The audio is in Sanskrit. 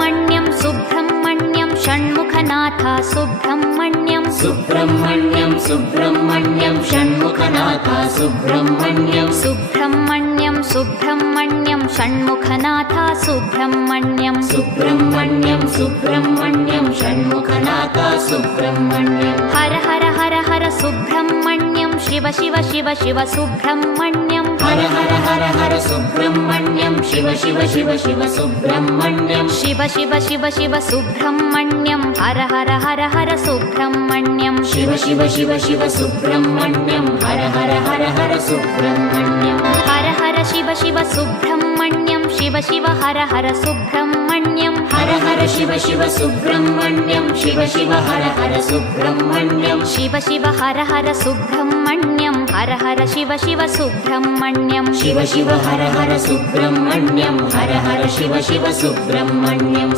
सुब्रह्मण्यं सुब्रह्मण्यं षण्मुखनाथ सुब्रह्मण्यं सुब्रह्मण्यं सुब्रह्मण्यं षण्मुखनाथ सुब्रह्मण्यं सुब्रह्मण्यं सुब्रह्मण्यं षण्मुखनाथ सुब्रह्मण्यं सुब्रह्मण्यं सुब्रह्मण्यं षण्मुखनाथ सुब्रह्मण्यं हर हर हर हर सुब्रह्मण्यं शिव शिव शिव शिव सुब्रह्मण्यं हर हर हर हर सुब्रह्मण्यं शिव शिव शिव शिव सुब्रह्मण्यं शिव शिव शिव शिव सुब्रह्मण्यं हर हर हर हर सुब्रह्मण्यं शिव शिव शिव शिव सुब्रह्मण्यं हर हर हर हर सुब्रह्मण्यं हर हर शिव शिव सुब्रह्मण्यं शिव शिव हर हर सुब्रह्मण्यं हर हर शिव शिव सुब्रह्मण्यं शिव शिव हर हर सुब्रह्मण्यं शिव शिव हर हर सुब्रह्मण्यं हर हर शिव शिव सुब्रह्मण्यं शिव शिव हर हर सुब्रह्मण्यं हर हर शिव शिव सुब्रह्मण्यं